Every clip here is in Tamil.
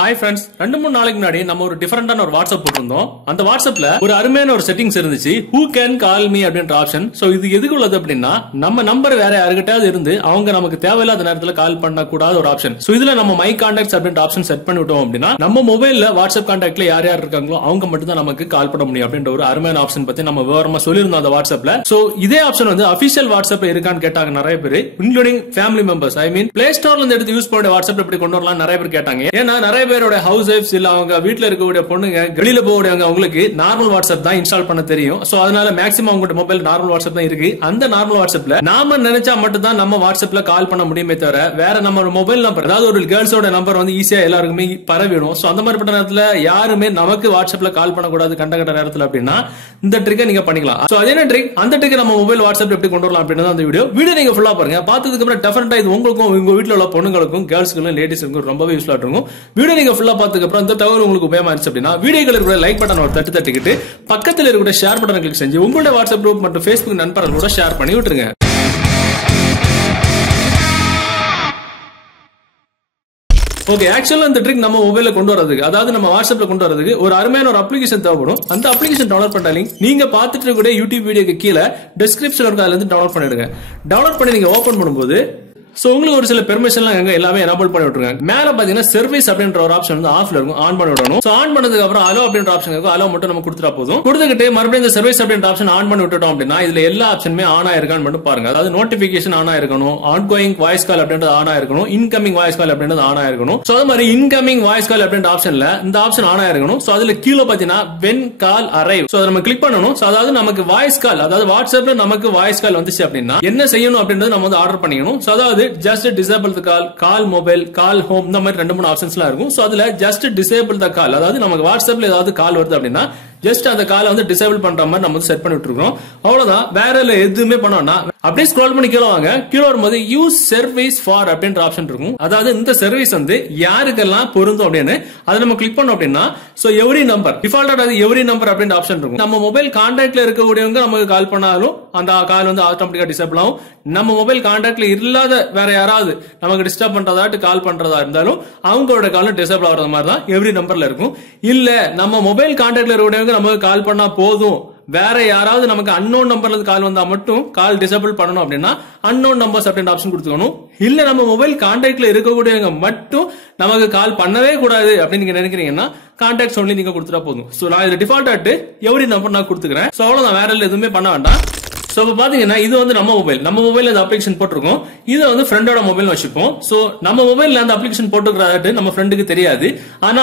Hi friends, ரெண்டு மூணு நாளைக்கு முன்னாடி நம்ம ஒரு டிஃபரெண்டான ஒரு வாட்ஸ்அப் போட்டிருந்தோம். அந்த வாட்ஸ்அப்ல ஒரு அருமையான ஒரு செட்டிங்ஸ் இருந்துச்சு. Who can call me அப்படின்ற ஆப்ஷன். சோ இது எதுக்கு உள்ளது அப்படின்னா நம்ம நம்பர் வேற யாருக்கிட்டாவது இருந்து அவங்க நமக்கு தேவையில்லாத நேரத்துல கால் பண்ண கூடாத ஒரு ஆப்ஷன். சோ இதுல நம்ம மை கான்டாக்ட்ஸ் அப்படின்ற ஆப்ஷன் செட் பண்ணி விட்டோம் அப்படின்னா நம்ம மொபைல்ல வாட்ஸ்அப் கான்டாக்ட்ல யார் யார் இருக்காங்களோ அவங்க மட்டும் தான் நமக்கு கால் பண்ண முடியும் அப்படின்ற ஒரு அருமையான ஆப்ஷன் பத்தி நம்ம விவரமா சொல்லியிருந்தோம் அந்த வாட்ஸ்அப்ல. சோ இதே ஆப்ஷன் வந்து அபிஷியல் வாட்ஸ்அப்ல இருக்கான்னு கேட்டாங்க நிறைய பேர், இன்க்ளூடிங் ஃபேமிலி மெம்பர்ஸ். ஐ மீன் பிளே ஸ்டோர்ல இருந்து எடுத்து யூஸ் பண்ண வாட்ஸ்அப் எப்படி கொண்டு வரலாம் நிறைய பேர் கேட்டாங்க. ஏன்னா நிறைய பேரோட ஹவுஸ் இல்ல அவங்க வீட்ல இருக்கக்கூடிய பொண்ணுங்க வெளியில போறவங்க அவங்களுக்கு நார்மல் வாட்ஸ்அப் தான் இன்ஸ்டால் பண்ண தெரியும். சோ அதனால மேக்ஸிமம் அவங்க மொபைல் நார்மல் வாட்ஸ்அப் தான் இருக்கு. அந்த நார்மல் வாட்ஸ்அப்ல நாம நினைச்சா மட்டும் தான் நம்ம வாட்ஸ்அப்ல கால் பண்ண முடியுமே தவிர வேற நம்ம மொபைல் நம்பர் அதாவது ஒரு கேர்ள்ஸோட நம்பர் வந்து ஈஸியா எல்லாருக்குமே பரவிடும். சோ அந்த மாதிரிப்பட்ட நேரத்துல யாருமே நமக்கு வாட்ஸ்அப்ல கால் பண்ணக்கூடாது கண்ட நேரத்துல அப்படின்னா இந்த ட்ரிக்கை நீங்க பண்ணிக்கலாம். சோ அது என்ன ட்ரிக், அந்த ட்ரிக்கை நம்ம மொபைல் வாட்ஸ்அப்ல எப்படி கொண்டு வரலாம் அப்படின்னு அந்த வீடியோ நீங்க ஃபுல்லா பாருங்க. பார்த்ததுக்கு அப்புறம் டெஃபினட்டா இது உங்களுக்கும் உங்க வீட்ல உள்ள பொண்ணுங்களுக்கும் கேர்ள்ஸ்க்கும் லேடிஸ்க்கும் ரொம்பவே யூஸ்ஃபுல்லா இருக்கும். வீடியோ நீங்க ஃபுல்லா பார்த்ததுக்கு அப்புறம் இந்த தகவல் உங்களுக்கு உபயோகமா இருந்துச்சு அப்படின்னா வீடியோல இருக்கிற லைக் பட்டன் ஒரு தட்டிக்கிட்டு பக்கத்துல இருக்கிற ஷேர் பட்டனை கிளிக் செஞ்சு உங்களோட வாட்ஸ்அப் குரூப் மற்றும் Facebook நண்பர்களோட ஷேர் பண்ணி விட்டுருங்க. ஓகே, ஆக்சுவலா இந்த ட்ரிக் நம்ம மொபைல்ல கொண்டு வரதுக்கு அதாவது நம்ம வாட்ஸ்அப்ல கொண்டு வரதுக்கு ஒரு அருமையான ஒரு அப்ளிகேஷன் தேவைப்படும். அந்த அப்ளிகேஷன் டவுன்லோட் பண்ற லிங்க் நீங்க பார்த்துட்டு இருக்க யூடியூப் வீடியோக்கு கீழே டிஸ்கிரிப்ஷன்ல இருக்கு, அதுல இருந்து டவுன்லோட் பண்ணிடுங்க. டவுன்லோட் பண்ணி நீங்க ஓபன் பண்ணும்போது சோ உங்களுக்கு ஒரு சில பெர்மிஷன்லாம் எல்லாமே எனேபிள் பண்ணி விட்டுருங்க. மேல பாத்தீங்கன்னா சர்வீஸ் அப்படின்ற ஒரு ஆப்ஷன் வந்து ஆஃப்ல இருக்கும், ஆன் பண்ணி விடணும். சோ ஆன் பண்ணதுக்கு அப்புறம் அலோ அப்படின்ற ஆப்ஷன் இருக்கும், அலோ மட்டும் நம்ம கொடுத்துட்டா போதும். கொடுத்துக்கிட்டு மறுபடியும் இந்த சர்வீஸ் அப்படின்ற ஆப்ஷன் ஆன் பண்ணி விட்டுட்டோம் அப்படின்னா இதுல எல்லா ஆப்ஷனுமே ஆன் ஆயிருக்கான்னு மட்டும் பாருங்க. அதாவது நோட்டிபிகேஷன் ஆன் ஆயிருக்கணும், ஆன் கோயிங் வாய்ஸ் கால் அப்படின்றது ஆன் ஆயிருக்கணும், இன்கமிங் வாய்ஸ் கால் அப்படின்றது ஆன் ஆயிருக்கணும். சோ அது மாதிரி இன்கமிங் வாய்ஸ் கால் அப்படின்ற ஆப்ஷன்ல இந்த ஆப்ஷன் ஆன் ஆயிருக்கணும். சோ அதுல கீழே பாத்தீங்கன்னா வென் கால் அரைவ், சோ அதை நம்ம கிளிக் பண்ணணும். சோ அதாவது நமக்கு வாய்ஸ் கால் அதாவது வாட்ஸ்அப்ல நமக்கு வாய்ஸ் கால் வந்துச்சு அப்படின்னா என்ன செய்யணும் அப்படின்றது நம்ம வந்து ஆர்டர் பண்ணிக்கணும். சோ அதாவது ஜஸ்ட் டிசேபிள் கால் மொபைல் கால் ஹோம் இந்த மாதிரி ரெண்டு மூணு ஆப்ஷன்ஸ்லாம் இருக்கும். சோ அதுல ஜஸ்ட் டிசேபிள் த கால் அதாவது நமக்கு வாட்ஸ்அப்ல ஏதாவது கால் வருது அப்படின்னா ஜஸ்ட் அந்த காலை வந்து டிசேபிள் பண்ற மாதிரி நம்ம செட் பண்ணி விட்டுருக்கோம். அவ்வளவுதான், வேற எதுவுமே பண்ணோம்னா அப்படியே ஸ்க்ரோல் பண்ணி கீழே வாங்க. கீழே வரும்போது யூஸ் சர்வீஸ் ஃபார் அப்படின்ற ஆப்ஷன் இருக்கும். அதாவது இந்த சர்வீஸ் வந்து யாருக்கெல்லாம் பொருந்தும் அப்படின்னு அதை நம்ம கிளிக் பண்ணோம் அப்படின்னா சோ எவ்ரி நம்பர் டிஃபால்ட்டா எவ்ரி நம்பர் அப்படின்ற ஆப்ஷன் இருக்கும். நம்ம மொபைல் கான்டாக்ட்ல இருக்கக்கூடியவங்க நமக்கு கால் பண்ணாலும் அந்த கால் வந்து ஆட்டோமேட்டிக்கா டிசேபிள் ஆகும். நம்ம மொபைல் கான்டாக்ட்ல இல்லாத வேற யாராவது நமக்கு டிஸ்டர்ப் பண்றதாட்டு கால் பண்றதா இருந்தாலும் அவங்களோட காலும் டிசேபிள் ஆகிற மாதிரி தான் எவ்ரி நம்பர்ல இருக்கும். இல்ல நம்ம மொபைல் கான்டாக்ட்ல இருக்கக்கூடியவங்க நமக்கு கால் பண்ணா போதும், வேற யாராவது நமக்கு அன்னோன் நம்பர்ல இருந்து கால் வந்தா மட்டும் கால் டிசேபிள் பண்ணணும் அப்படின்னா அன்னோன் நம்பர்ஸ் அப்படின்ற ஆப்ஷன் கொடுத்துக்கணும். இல்ல நம்ம மொபைல் கான்டாக்ட்ல இருக்கக்கூடியவங்க மட்டும் நமக்கு கால் பண்ணவே கூடாது அப்படின்னு நீங்க நினைக்கிறீங்கன்னா கான்டாக்ட்ஸ் ஒன்லி நீங்க கொடுத்துட்டா போதும். சோ நான் இது டிஃபால்ட் ஆட்டு எவ்ரி நம்பர் நான் கொடுத்துக்கிறேன். சோ அவ்வளவுதான், வேற எதுவுமே பண்ண வேண்டாம். சோ இப்ப பாத்தீங்கன்னா இது வந்து நம்ம மொபைல் இந்த அப்ளிகேஷன் போட்டிருக்கோம். இதை வந்து ஃப்ரெண்டோட மொபைல் வச்சுப்போம். சோ நம்ம மொபைல்ல அந்த அப்ளிகேஷன் போட்டுக்கிறாட்டு நம்ம ஃப்ரெண்டுக்கு தெரியாது. ஆனா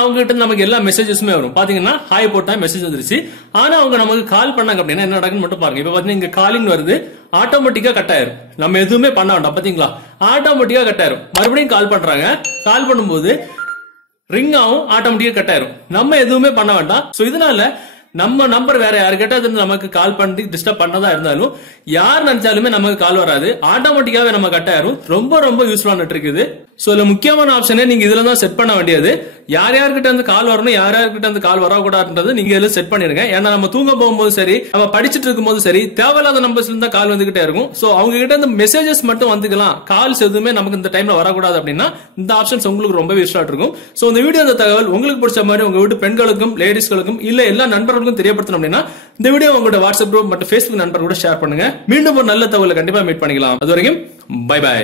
அவங்க கிட்ட நமக்கு எல்லா மெசேஜஸுமே வரும். பாத்தீங்கன்னா ஹாய் போட்டா மெசேஜ் வந்துருச்சு. ஆனா அவங்க நமக்கு கால் பண்ணாங்க அப்படின்னா என்ன நடக்குன்னு மட்டும் பாருங்க. இப்ப பாத்தீங்கன்னா இங்க காலிங் வருது, ஆட்டோமேட்டிக்கா கட் ஆயிரும். நம்ம எதுவுமே பண்ண வேண்டாம், பாத்தீங்களா ஆட்டோமேட்டிக்கா கட் ஆயிரும். மறுபடியும் கால் பண்றாங்க, கால் பண்ணும்போது ரிங் ஆகும், ஆட்டோமேட்டிக்கா கட் ஆயிரும். நம்ம எதுவுமே பண்ண வேண்டாம். சோ இதனால நம்ம நம்பர் வேற யாருக்கிட்ட நமக்கு கால் பண்ணி டிஸ்டர்ப் பண்ணதா இருந்தாலும் யார் நினைச்சாலுமே நமக்கு கால் வராது, ஆட்டோமேட்டிக்காவே நம்ம கட் ஆயிரும். ரொம்ப ரொம்ப யூஸ்ஃபுல்லான ட்ரிக் இது. சோ இதுல முக்கியமான ஆப்ஷனே நீங்க இதுல தான் செட் பண்ண வேண்டியது. யார் யார்கிட்ட இருந்து கால் வரணும், யார் யார்கிட்ட இருந்து கால் வரக்கூடாதுன்றது நீங்க இதுல செட் பண்ணிருங்க. ஏன்னா நம்ம தூங்க போகும்போது சரி, நம்ம படிச்சுட்டு இருக்கும் போது சரி, தேவையில்லாத நம்பர்ஸ்ல இருந்தா கால் வந்துகிட்டே இருக்கும். சோ அவங்க கிட்ட இருந்து மெசேஜஸ் மட்டும் வந்துக்கலாம், கால்ஸ் எதுவுமே நமக்கு இந்த டைம்ல வரக்கூடாது அப்படின்னா இந்த ஆப்ஷன்ஸ் உங்களுக்கு ரொம்ப யூஸ்ஃபுல்லா இருக்கும். சோ இந்த வீடியோ இந்த தகவல் உங்களுக்கு பிடிச்ச மாதிரி உங்க வீட்டு பெண்களுக்கும் லேடிஸ்களுக்கும் இல்ல எல்லா நண்பர்களுக்கும் தெரியப்படுத்தணும் அப்படின்னா இந்த வீடியோ உங்களோட வாட்ஸ்அப் குரூப் மற்றும் Facebook நண்பர்களோட ஷேர் பண்ணுங்க. மீண்டும் ஒரு நல்ல தகவலை கண்டிப்பா மீட் பண்ணிக்கலாம். அது வரைக்கும் பை பை.